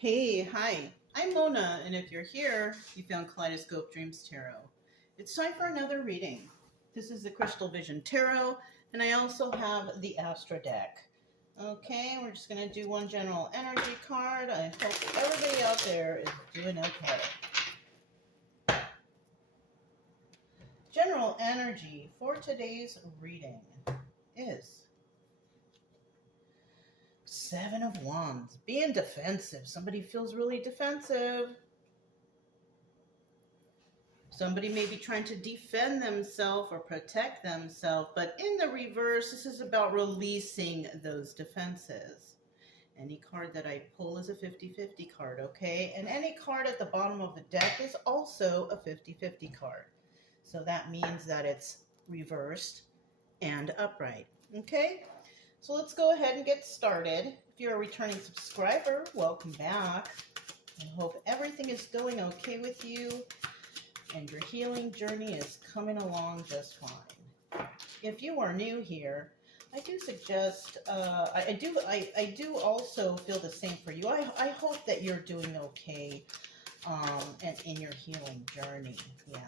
Hey, hi, I'm Mona, and if you're here, you found Kaleidoscope Dreams Tarot. It's time for another reading. This is the Crystal Vision Tarot, and I also have the Astra deck. Okay, we're just going to do one general energy card. I hope everybody out there is doing okay. General energy for today's reading is Seven of Wands. Being defensive. Somebody feels really defensive. Somebody may be trying to defend themselves or protect themselves, but in the reverse, this is about releasing those defenses. Any card that I pull is a 50-50 card, okay? And any card at the bottom of the deck is also a 50-50 card. So that means that it's reversed and upright, okay? So let's go ahead and get started. If you're a returning subscriber, welcome back. I hope everything is going okay with you and your healing journey is coming along just fine. If you are new here, I do suggest, I do also feel the same for you. I hope that you're doing okay and in your healing journey. Yeah.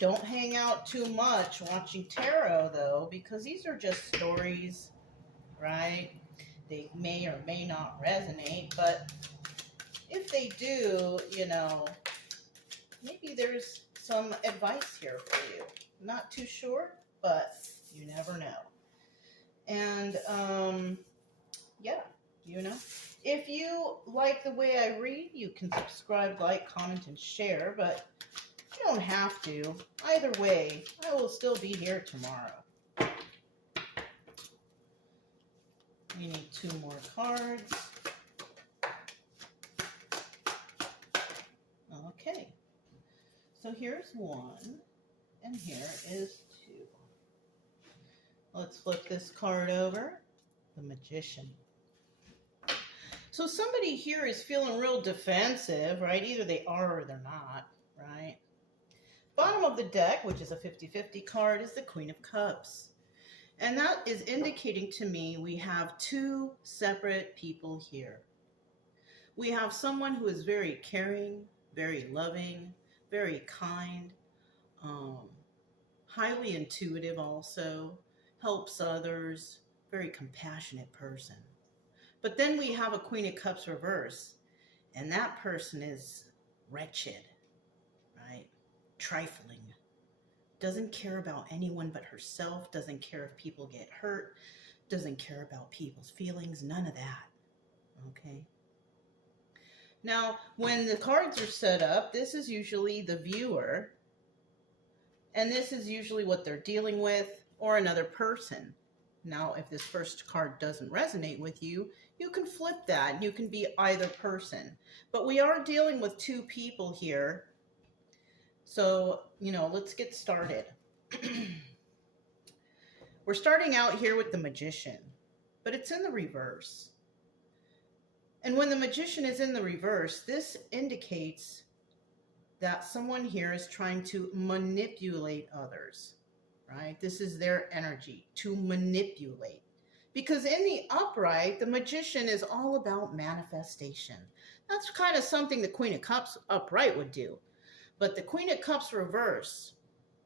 Don't hang out too much watching tarot though, because these are just stories, right? They may or may not resonate, but if they do, you know, maybe there's some advice here for you. Not too sure, but you never know. And yeah, you know, if you like the way I read, you can subscribe, like, comment, and share, but you don't have to. Either way, I will still be here tomorrow. We need two more cards. Okay. So here's one, and here is two. Let's flip this card over. The Magician. So somebody here is feeling real defensive, right? Either they are or they're not, right? Bottom of the deck, which is a 50-50 card, is the Queen of Cups. And that is indicating to me we have two separate people here. We have someone who is very caring, very loving, very kind, highly intuitive also, helps others, very compassionate person. But then we have a Queen of Cups reverse, and that person is wretched, right? Trifling. Doesn't care about anyone but herself, doesn't care if people get hurt, doesn't care about people's feelings, none of that, okay? Now, when the cards are set up, this is usually the viewer, and this is usually what they're dealing with, or another person. Now, if this first card doesn't resonate with you, you can flip that, and you can be either person. But we are dealing with two people here, so, you know, let's get started. We're starting out here with the Magician, but it's in the reverse. And when the Magician is in the reverse, this indicates that someone here is trying to manipulate others, right? This is their energy, to manipulate. Because in the upright, the Magician is all about manifestation. That's kind of something the Queen of Cups upright would do. But the Queen of Cups reverse,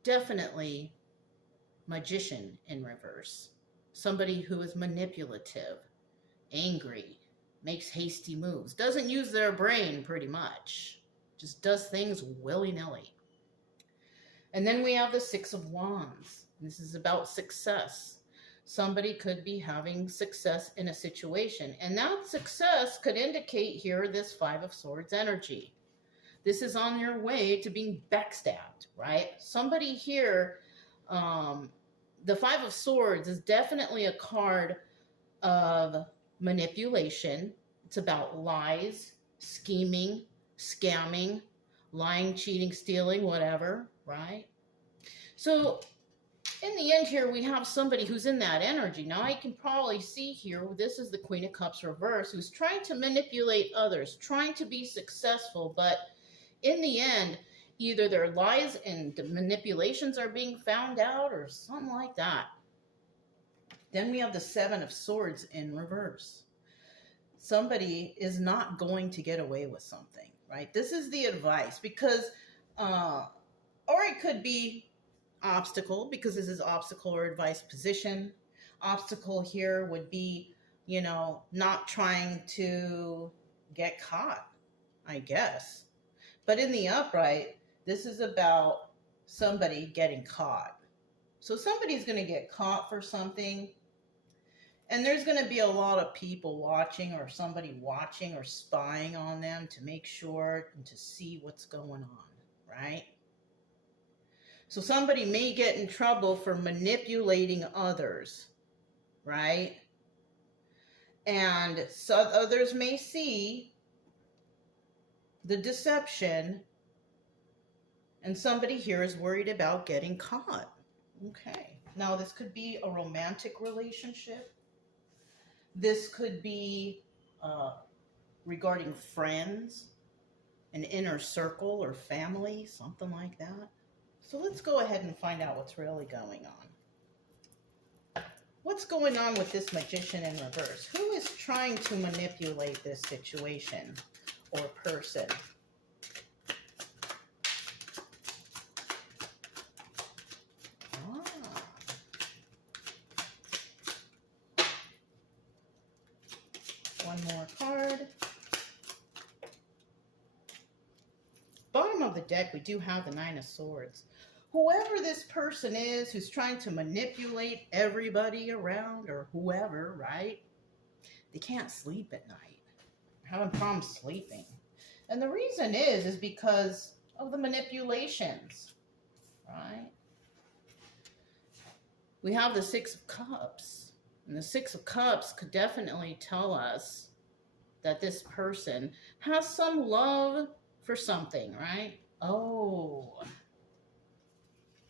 definitely Magician in reverse. Somebody who is manipulative, angry, makes hasty moves, doesn't use their brain pretty much, just does things willy-nilly. And then we have the Six of Wands. This is about success. Somebody could be having success in a situation, and that success could indicate here this Five of Swords energy. This is on your way to being backstabbed, right? Somebody here, the Five of Swords is definitely a card of manipulation. It's about lies, scheming, scamming, lying, cheating, stealing, whatever, right? So in the end here, we have somebody who's in that energy. Now I can probably see here, this is the Queen of Cups reverse, who's trying to manipulate others, trying to be successful, but in the end, either their lies and manipulations are being found out or something like that. Then we have the Seven of Swords in reverse. somebody is not going to get away with something, right? This is the advice because, or it could be obstacle because this is obstacle or advice position. Obstacle here would be, not trying to get caught, I guess. But in the upright, this is about somebody getting caught. So somebody's going to get caught for something. And there's going to be a lot of people watching or somebody watching or spying on them to make sure and to see what's going on, right? So somebody may get in trouble for manipulating others, right? And so others may see the deception, and somebody here is worried about getting caught. Okay. Now, this could be a romantic relationship. This could be regarding friends, an inner circle or family, something like that. So let's go ahead and find out what's really going on. What's going on with this magician in reverse? Who is trying to manipulate this situation or person? One more card. Bottom of the deck, we do have the Nine of Swords. Whoever this person is who's trying to manipulate everybody around or whoever, right? They can't sleep at night. They're having problems sleeping. And the reason is because of the manipulations, right? We have the Six of Cups. And the Six of Cups could definitely tell us that this person has some love for something, right? Oh,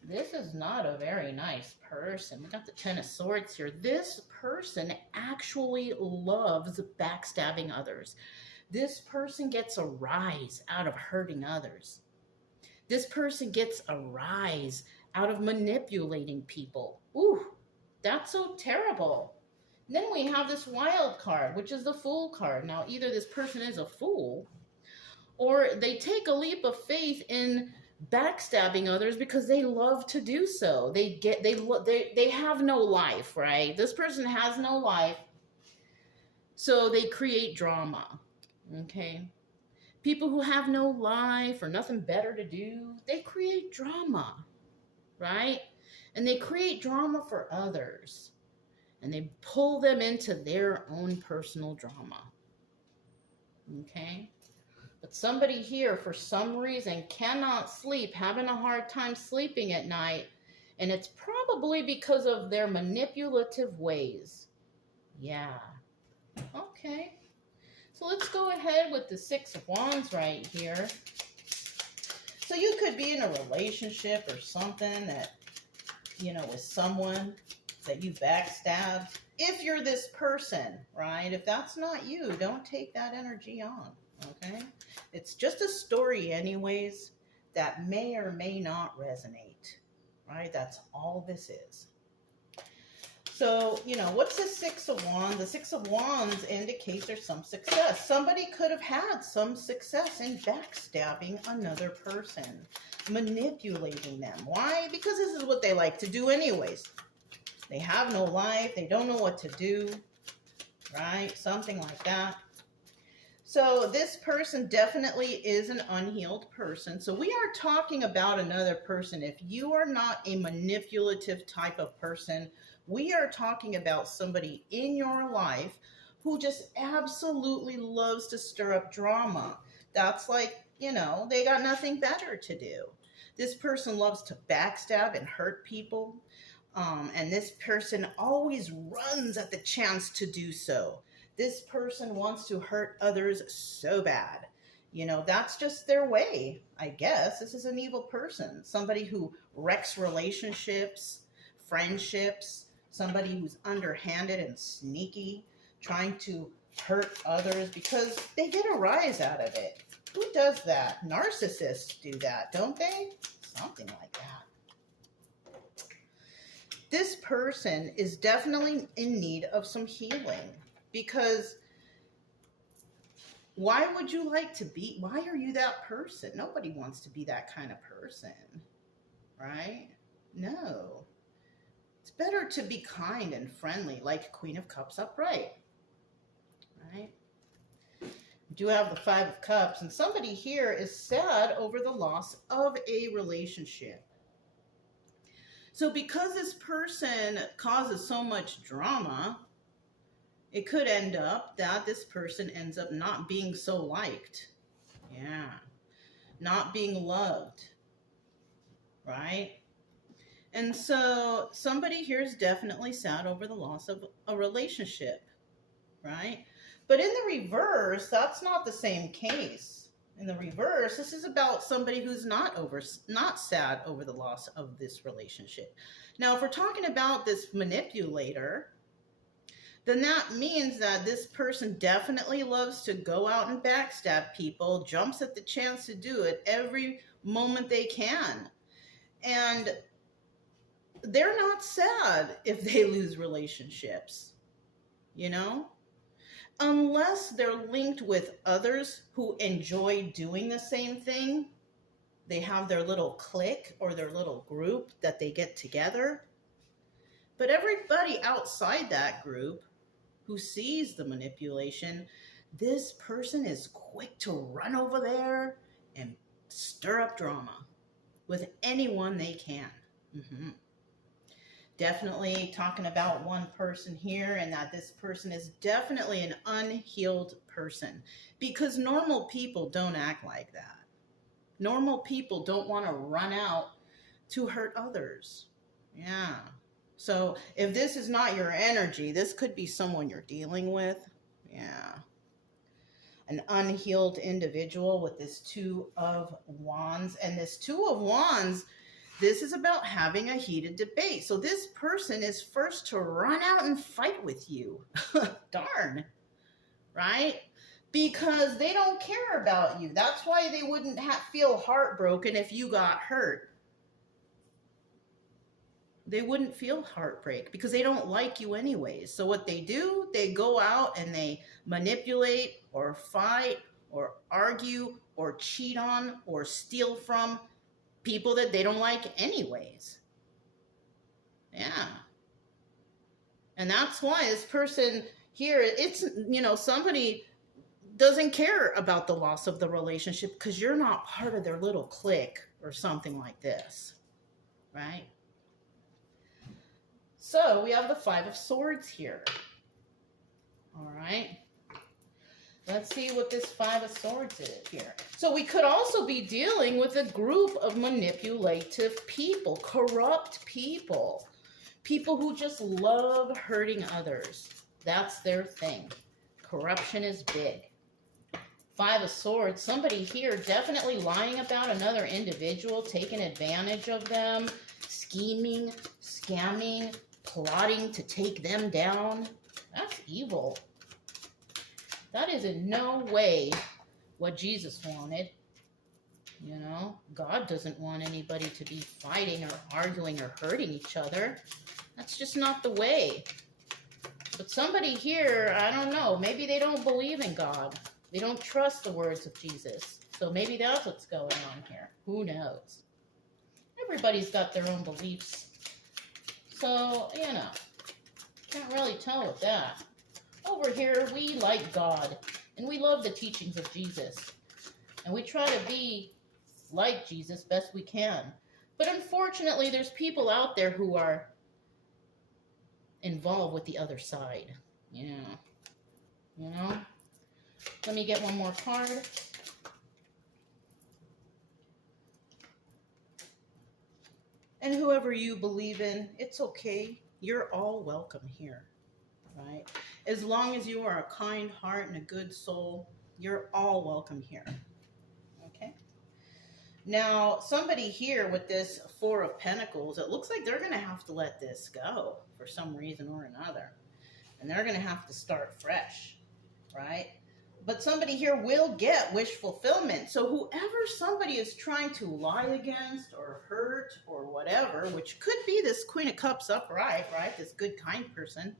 this is not a very nice person. We got the Ten of Swords here. This person actually loves backstabbing others. This person gets a rise out of hurting others. This person gets a rise out of manipulating people. Ooh, that's so terrible. And then we have this Wild card, which is the Fool card. Now, either this person is a fool, or they take a leap of faith in backstabbing others because they love to do so. They have no life, right? This person has no life, so they create drama. Okay, people who have no life or nothing better to do, they create drama, right? And they create drama for others, and they pull them into their own personal drama. Okay. But somebody here, for some reason, cannot sleep, having a hard time sleeping at night, and it's probably because of their manipulative ways. Yeah. Okay. So let's go ahead with the Six of Wands right here. So you could be in a relationship or something that, with someone that you backstabbed. If you're this person, right? If that's not you, don't take that energy on. Okay? It's just a story anyways that may or may not resonate, right? That's all this is. So, what's the Six of Wands? The Six of Wands indicates there's some success. Somebody could have had some success in backstabbing another person, manipulating them. Why? Because this is what they like to do anyways. They have no life. They don't know what to do, right? Something like that. So this person definitely is an unhealed person. So we are talking about another person. If you are not a manipulative type of person, we are talking about somebody in your life who just absolutely loves to stir up drama. That's like, they got nothing better to do. This person loves to backstab and hurt people. And this person always runs at the chance to do so. This person wants to hurt others so bad. That's just their way, I guess. This is an evil person. Somebody who wrecks relationships, friendships, somebody who's underhanded and sneaky, trying to hurt others because they get a rise out of it. Who does that? Narcissists do that, don't they? Something like that. This person is definitely in need of some healing because Why would you like to be? Why are you that person? Nobody wants to be that kind of person, right? No. It's better to be kind and friendly, like Queen of Cups upright, right? You do have the Five of Cups, and somebody here is sad over the loss of a relationship. So because this person causes so much drama, it could end up that this person ends up not being so liked. Yeah. Not being loved. Right? And so somebody here is definitely sad over the loss of a relationship. Right? But in the reverse, that's not the same case. In the reverse, this is about somebody who's not sad over the loss of this relationship. Now, if we're talking about this manipulator, then that means that this person definitely loves to go out and backstab people, jumps at the chance to do it every moment they can. And they're not sad if they lose relationships, you know? Unless they're linked with others who enjoy doing the same thing. They have their little clique or their little group that they get together. But everybody outside that group who sees the manipulation, this person is quick to run over there and stir up drama with anyone they can. Definitely talking about one person here, and that this person is definitely an unhealed person, because normal people don't act like that. Normal people don't want to run out to hurt others. Yeah. So if this is not your energy, this could be someone you're dealing with. Yeah. An unhealed individual with this Two of Wands. And this Two of Wands, this is about having a heated debate. So this person is first to run out and fight with you. Darn. Right? Because they don't care about you. That's why they wouldn't feel heartbroken if you got hurt. They wouldn't feel heartbreak because they don't like you anyways. So what they do, they go out and they manipulate or fight or argue or cheat on or steal from people that they don't like anyways. Yeah. And that's why this person here, it's, somebody doesn't care about the loss of the relationship because you're not part of their little clique or something like this, right? So we have the Five of Swords here. All right. Let's see what this Five of Swords is here. So we could also be dealing with a group of manipulative people, corrupt people, people who just love hurting others. That's their thing. Corruption is big. Five of Swords, somebody here definitely lying about another individual, taking advantage of them, scheming, scamming, plotting to take them down. That's evil. That is in no way what Jesus wanted. God doesn't want anybody to be fighting or arguing or hurting each other. That's just not the way. But somebody here, I don't know, maybe they don't believe in God. They don't trust the words of Jesus. So maybe that's what's going on here. Who knows? Everybody's got their own beliefs. So, can't really tell with that. Over here, we like God, and we love the teachings of Jesus. And we try to be like Jesus best we can. But unfortunately, there's people out there who are involved with the other side. Yeah. Let me get one more card. And whoever you believe in, it's okay. You're all welcome here, right? As long as you are a kind heart and a good soul, you're all welcome here, okay? Now, somebody here with this Four of Pentacles, it looks like they're going to have to let this go for some reason or another. And they're going to have to start fresh, right? But somebody here will get wish fulfillment. So whoever somebody is trying to lie against or hurt or whatever, which could be this Queen of Cups upright, right? This good, kind person.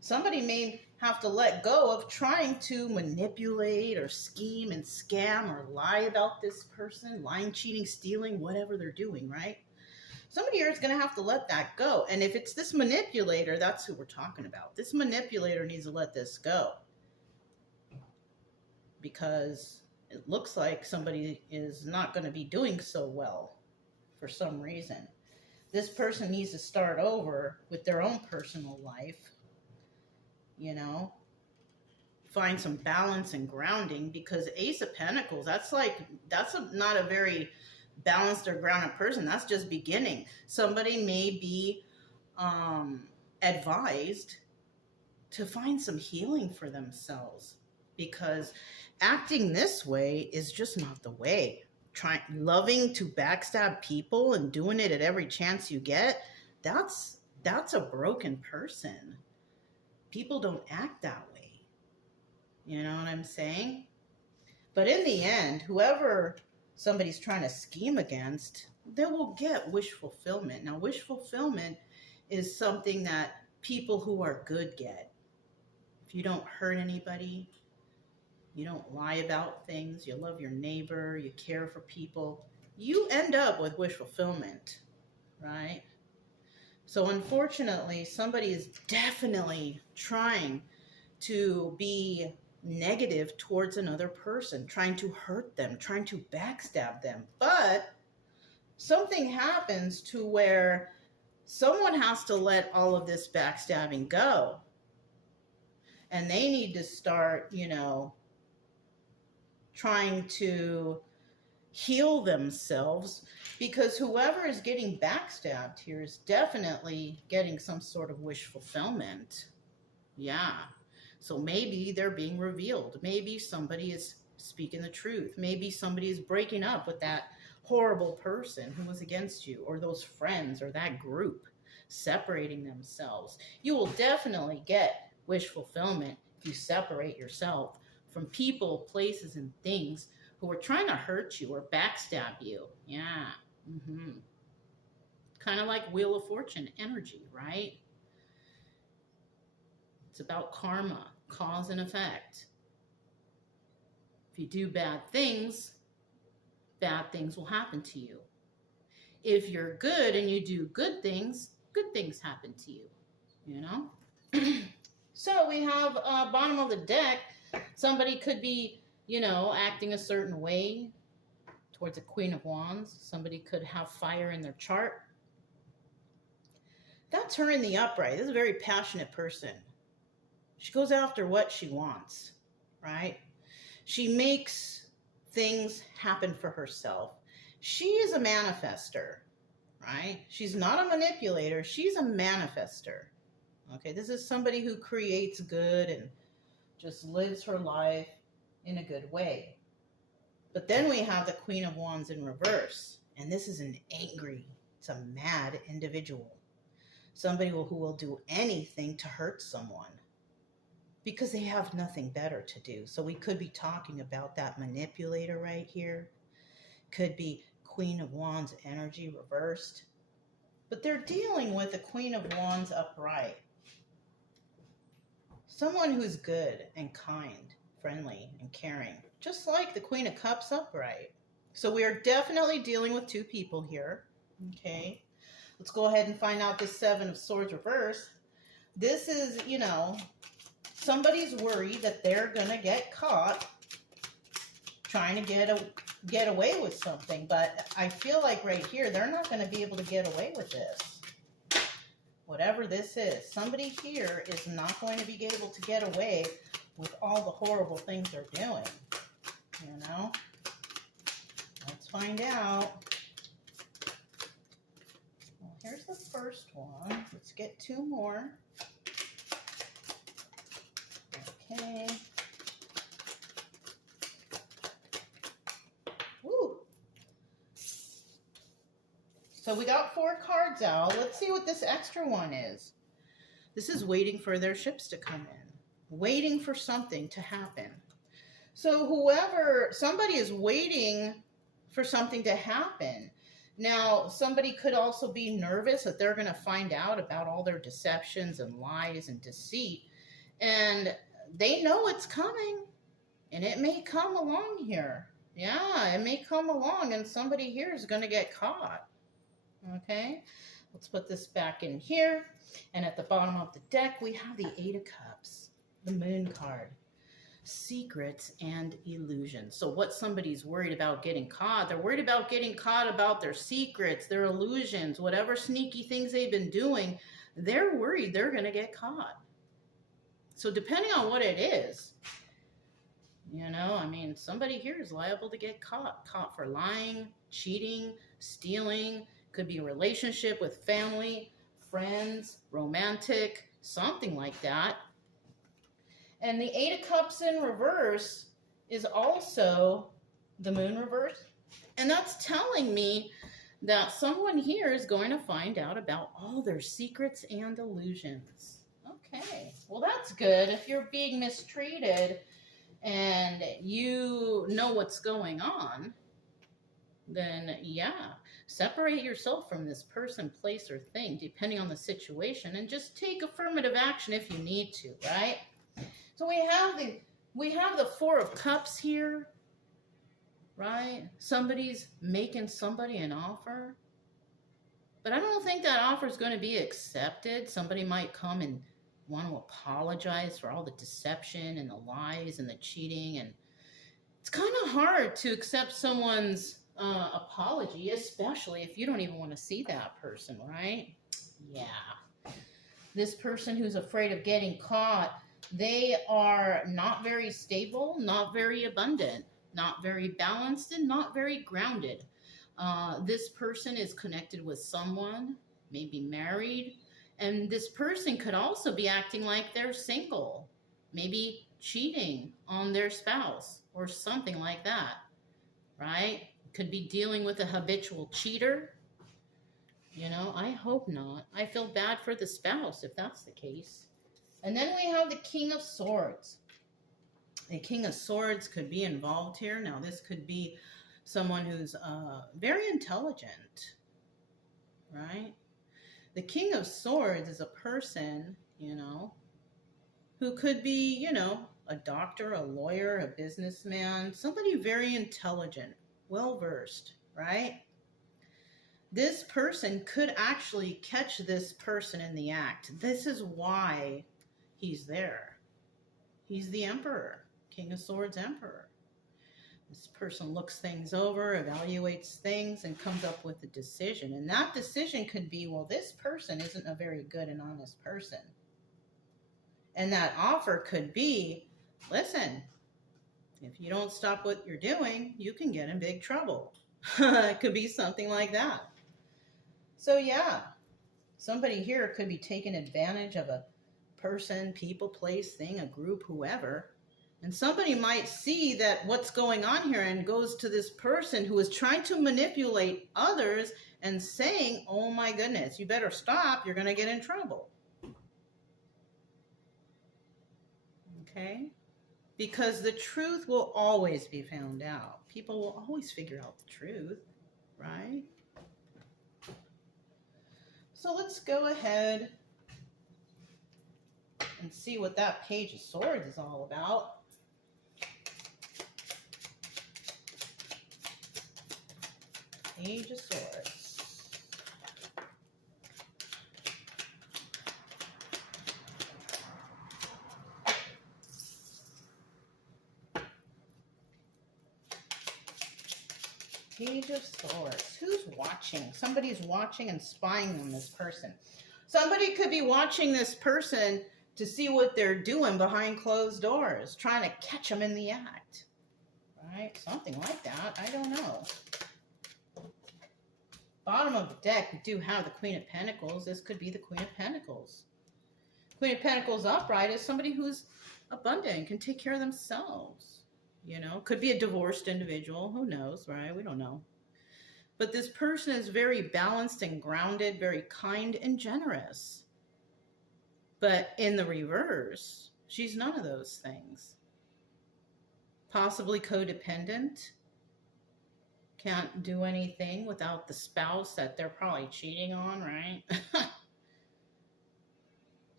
Somebody may have to let go of trying to manipulate or scheme and scam or lie about this person, lying, cheating, stealing, whatever they're doing, right? Somebody here is going to have to let that go. And if it's this manipulator, that's who we're talking about. This manipulator needs to let this go, because it looks like somebody is not going to be doing so well for some reason. This person needs to start over with their own personal life, find some balance and grounding, because Ace of Pentacles, that's not a very balanced or grounded person. That's just beginning. Somebody may be advised to find some healing for themselves, because acting this way is just not the way. Loving to backstab people and doing it at every chance you get, that's a broken person. People don't act that way. You know what I'm saying? But in the end, whoever somebody's trying to scheme against, they will get wish fulfillment. Now, wish fulfillment is something that people who are good get. If you don't hurt anybody, you don't lie about things, you love your neighbor, you care for people, you end up with wish fulfillment, right? So unfortunately, somebody is definitely trying to be negative towards another person, trying to hurt them, trying to backstab them. But something happens to where someone has to let all of this backstabbing go. And they need to start, trying to heal themselves, because whoever is getting backstabbed here is definitely getting some sort of wish fulfillment. Yeah. So maybe they're being revealed. Maybe somebody is speaking the truth. Maybe somebody is breaking up with that horrible person who was against you, or those friends, or that group, separating themselves. You will definitely get wish fulfillment if you separate yourself from people, places, and things who are trying to hurt you or backstab you. Yeah. Kind of like Wheel of Fortune energy, right? It's about karma, cause and effect. If you do bad things will happen to you. If you're good and you do good things happen to you, So we have bottom of the deck. Somebody could be, acting a certain way towards a Queen of Wands. Somebody could have fire in their chart. That's her in the upright. This is a very passionate person. She goes after what she wants, right? She makes things happen for herself. She is a manifester, right? She's not a manipulator. She's a manifester. Okay, this is somebody who creates good and just lives her life in a good way. But then we have the Queen of Wands in reverse. And this is an angry, it's a mad individual. Somebody who will do anything to hurt someone because they have nothing better to do. So we could be talking about that manipulator right here. Could be Queen of Wands energy reversed. But they're dealing with the Queen of Wands upright. Someone who's good and kind, friendly and caring, just like the Queen of Cups upright. So we are definitely dealing with two people here. Okay, let's go ahead and find out this Seven of Swords reverse. This is, somebody's worried that they're going to get caught trying to get away with something. But I feel like right here, they're not going to be able to get away with this. Whatever this is, somebody here is not going to be able to get away with all the horrible things they're doing. Let's find out. Well, here's the first one. Let's get two more. Okay. Woo. So we got 4 cards out. Let's see what this extra one is. This is waiting for their ships to come in. Waiting for something to happen. So somebody is waiting for something to happen. Now, somebody could also be nervous that they're going to find out about all their deceptions and lies and deceit. And they know it's coming, and it may come along here. Yeah, it may come along, and somebody here is going to get caught. Okay, let's put this back in here. And at the bottom of the deck, we have the Eight of Cups, the Moon card. Secrets and illusions. So what somebody's worried about getting caught, they're worried about getting caught about their secrets, their illusions, whatever sneaky things they've been doing, they're worried they're going to get caught. So depending on what it is, you know, I mean, somebody here is liable to get caught for lying, cheating, stealing. Could be a relationship with family, friends, romantic, something like that. And the Eight of Cups in reverse is also the Moon reverse. And that's telling me that someone here is going to find out about all their secrets and illusions. Okay, well, that's good. If you're being mistreated and you know what's going on, then yeah, separate yourself from this person, place, or thing, depending on the situation, and just take affirmative action if you need to, right? So we have the Four of Cups here, right? Somebody's making somebody an offer, but I don't think that offer is going to be accepted. Somebody might come and want to apologize for all the deception and the lies and the cheating, and it's kind of hard to accept someone's apology, especially if you don't even want to see that person, right? Yeah. This person who's afraid of getting caught, they are not very stable, not very abundant, not very balanced, and not very grounded. This person is connected with someone, maybe married, and this person could also be acting like they're single, maybe cheating on their spouse or something like that, right? Could be dealing with a habitual cheater. You know, I hope not. I feel bad for the spouse if that's the case. And then we have the King of Swords. The King of Swords could be involved here. Now, this could be someone who's very intelligent, right? The King of Swords is a person, you know, who could be, you know, a doctor, a lawyer, a businessman, somebody very intelligent, well-versed, right? This person could actually catch this person in the act. This is why he's there. He's the Emperor, King of Swords Emperor. This person looks things over, evaluates things, and comes up with a decision. And that decision could be, well, this person isn't a very good and honest person. And that offer could be, listen, if you don't stop what you're doing, you can get in big trouble. It could be something like that. So yeah, somebody here could be taking advantage of a person, people, place, thing, a group, whoever. And somebody might see that what's going on here and goes to this person who is trying to manipulate others and saying, oh my goodness, you better stop, you're going to get in trouble. Okay? Because the truth will always be found out. People will always figure out the truth, right? So let's go ahead and see what that Page of Swords is all about. Page of Swords. Page of Swords. Who's watching? Somebody's watching and spying on this person. Somebody could be watching this person to see what they're doing behind closed doors, trying to catch them in the act. Right? Something like that. I don't know. Bottom of the deck, we do have the Queen of Pentacles. This could be the Queen of Pentacles. Queen of Pentacles upright is somebody who's abundant and can take care of themselves. You know, could be a divorced individual. Who knows, right? We don't know. But this person is very balanced and grounded, very kind and generous. But in the reverse, she's none of those things. Possibly codependent. Can't do anything without the spouse that they're probably cheating on, right?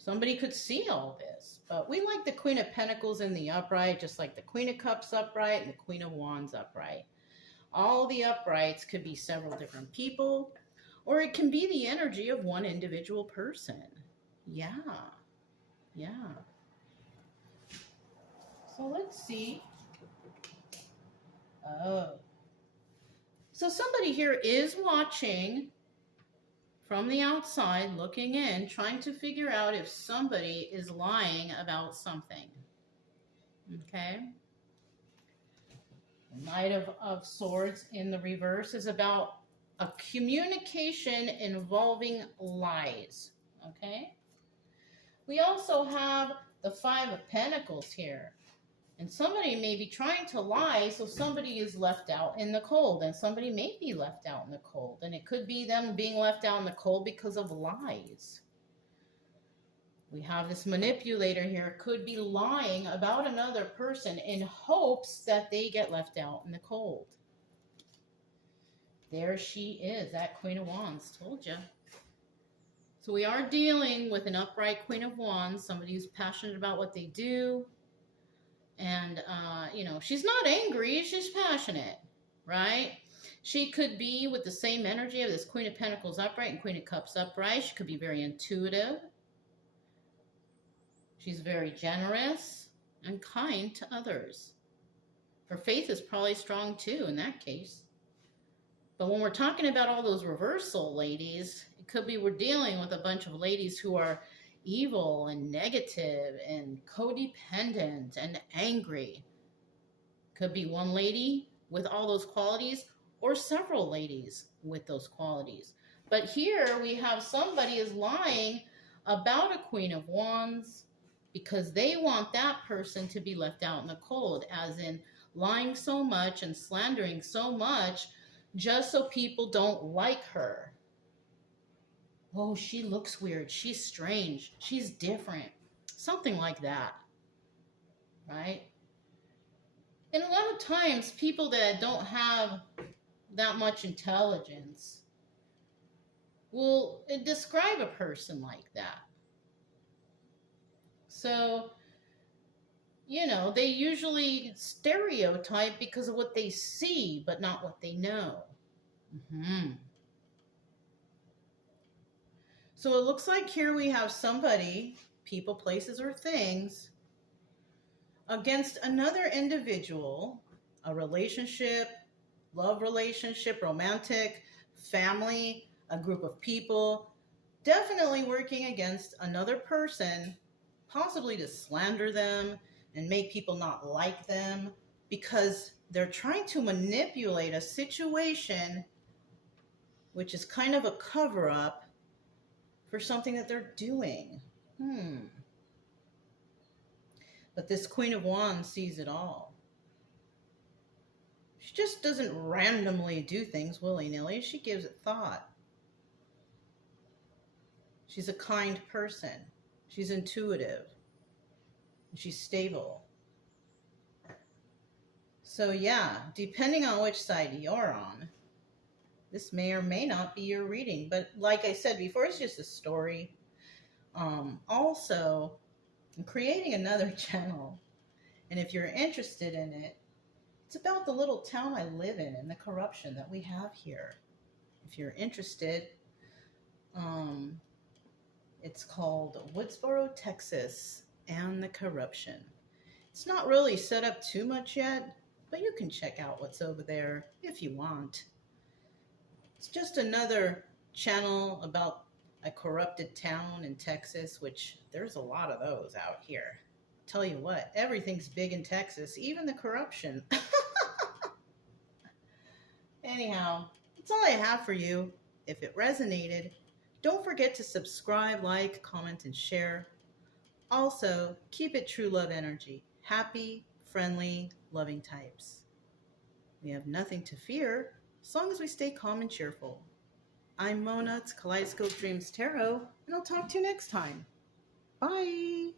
Somebody could see all this, but we like the Queen of Pentacles in the upright, just like the Queen of Cups upright and the Queen of Wands upright. All the uprights could be several different people, or it can be the energy of one individual person. Yeah. So let's see. Oh. So somebody here is watching from the outside, looking in, trying to figure out if somebody is lying about something. Okay? The Knight of Swords in the reverse is about a communication involving lies. Okay? We also have the Five of Pentacles here. And somebody may be trying to lie, so somebody is left out in the cold. And somebody may be left out in the cold. And it could be them being left out in the cold because of lies. We have this manipulator here, could be lying about another person in hopes that they get left out in the cold. There she is, that Queen of Wands, told you. So we are dealing with an upright Queen of Wands, somebody who's passionate about what they do. And, you know, she's not angry, she's passionate, right? She could be with the same energy of this Queen of Pentacles upright and Queen of Cups upright. She could be very intuitive. She's very generous and kind to others. Her faith is probably strong too in that case. But when we're talking about all those reversal ladies, it could be we're dealing with a bunch of ladies who are evil and negative and codependent and angry. Could be one lady with all those qualities or several ladies with those qualities. But here we have somebody is lying about a Queen of Wands because they want that person to be left out in the cold, as in lying so much and slandering so much just so people don't like her. Oh, she looks weird. She's strange. She's different. Something like that. Right? And a lot of times, people that don't have that much intelligence will describe a person like that. So, you know, they usually stereotype because of what they see, but not what they know. So it looks like here we have somebody, people, places, or things, against another individual, a relationship, love relationship, romantic, family, a group of people, definitely working against another person, possibly to slander them and make people not like them because they're trying to manipulate a situation which is kind of a cover-up for something that they're doing. But this Queen of Wands sees it all. She just doesn't randomly do things willy-nilly. She gives it thought. She's a kind person. She's intuitive. She's stable. So yeah, depending on which side you're on, this may or may not be your reading. But like I said before, it's just a story. Also, I'm creating another channel. And if you're interested in it, it's about the little town I live in and the corruption that we have here. If you're interested, it's called Woodsboro, Texas, and the Corruption. It's not really set up too much yet, but you can check out what's over there if you want. It's just another channel about a corrupted town in Texas, which there's a lot of those out here. Tell you what, everything's big in Texas, even the corruption. Anyhow, that's all I have for you. If it resonated, don't forget to subscribe, like, comment, and share. Also, keep it true love energy. Happy, friendly, loving types. We have nothing to fear as long as we stay calm and cheerful. I'm Mona, it's Kaleidoscope Dreams Tarot, and I'll talk to you next time. Bye!